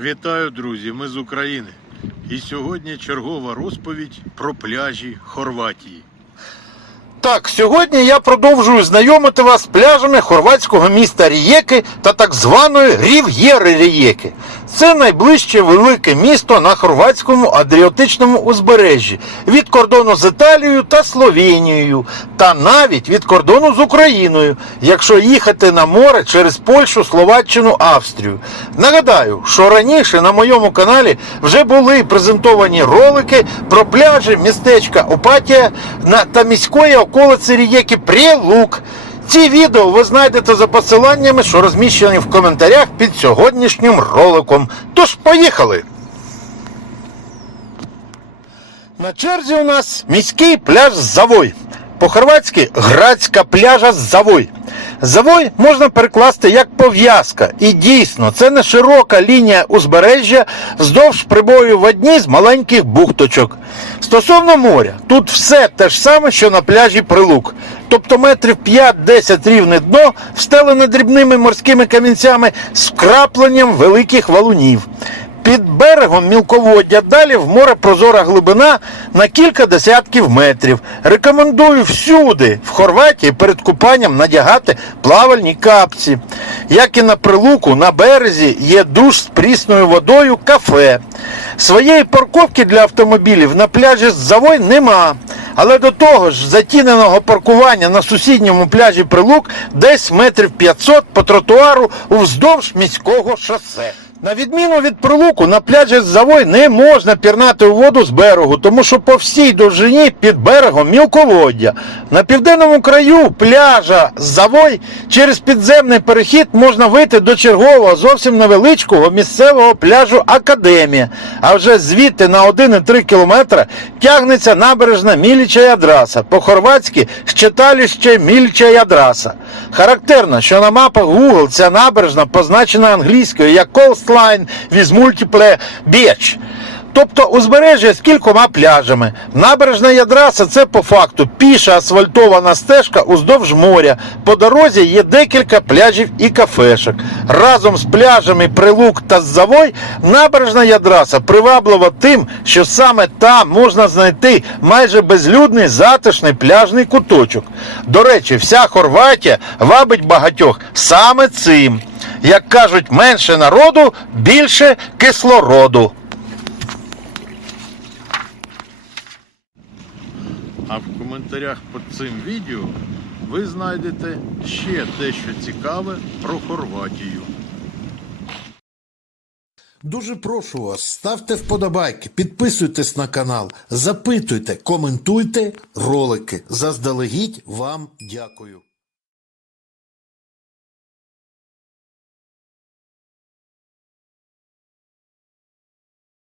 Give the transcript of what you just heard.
Вітаю, друзі! Ми з України. І сьогодні чергова розповідь про пляжі Хорватії. Так, сьогодні я продовжую знайомити вас з пляжами хорватського міста Рієки та так званої Рів'єри Рієки. Це найближче велике місто на хорватському адріатичному узбережжі від кордону з Італією та Словенією, та навіть від кордону з Україною, якщо їхати на море через Польщу, Словаччину, Австрію. Нагадаю, що раніше на моєму каналі вже були презентовані ролики про пляжі містечка Опатія та міської околиці Рієки Прілук. Ці відео ви знайдете за посиланнями, що розміщені в коментарях під сьогоднішнім роликом. Тож поїхали! На черзі у нас міський пляж Завой. По-хорватськи градська пляжа Завой. Завой можна перекласти як пов'язка. І дійсно, це не широка лінія узбережжя вздовж прибою в одній з маленьких бухточок. Стосовно моря, тут все те ж саме, що на пляжі Прилук. Тобто метрів 5-10 рівне дно, встелене дрібними морськими камінцями з вкрапленням великих валунів. Під берегом мілководдя далі в море прозора глибина на кілька десятків метрів. Рекомендую всюди в Хорватії перед купанням надягати плавальні капці. Як і на прилуку, на березі є душ з прісною водою, кафе. Своєї парковки для автомобілів на пляжі з Завой нема. Але до того ж, затіненого паркування на сусідньому пляжі Прилук десь метрів 500 по тротуару уздовж міського шосе. На відміну від прилуку, на пляжі з Завой не можна пірнати у воду з берегу, тому що по всій довжині під берегом мілководдя. На південному краю пляжа з Завой через підземний перехід можна вийти до чергового зовсім невеличкого місцевого пляжу Академія. А вже звідти на 1,3 кілометра тягнеться набережна Міліча Ядраса, по-хорватськи щиталіще Міліча Ядраса. Характерно, що на мапах Google ця набережна позначена англійською як Coastline with Multiple Beach. Тобто узбережжя з кількома пляжами. Набережна Ядраса це по факту піша асфальтована стежка уздовж моря. По дорозі є декілька пляжів і кафешок. Разом з пляжами Прилук та Завой набережна Ядраса приваблива тим, що саме там можна знайти майже безлюдний затишний пляжний куточок. До речі, вся Хорватія вабить багатьох саме цим. Як кажуть, менше народу, більше кислороду. А в коментарях під цим відео ви знайдете ще дещо цікаве про Хорватію. Дуже прошу вас, ставте вподобайки, підписуйтесь на канал, запитуйте, коментуйте ролики. Заздалегідь вам дякую.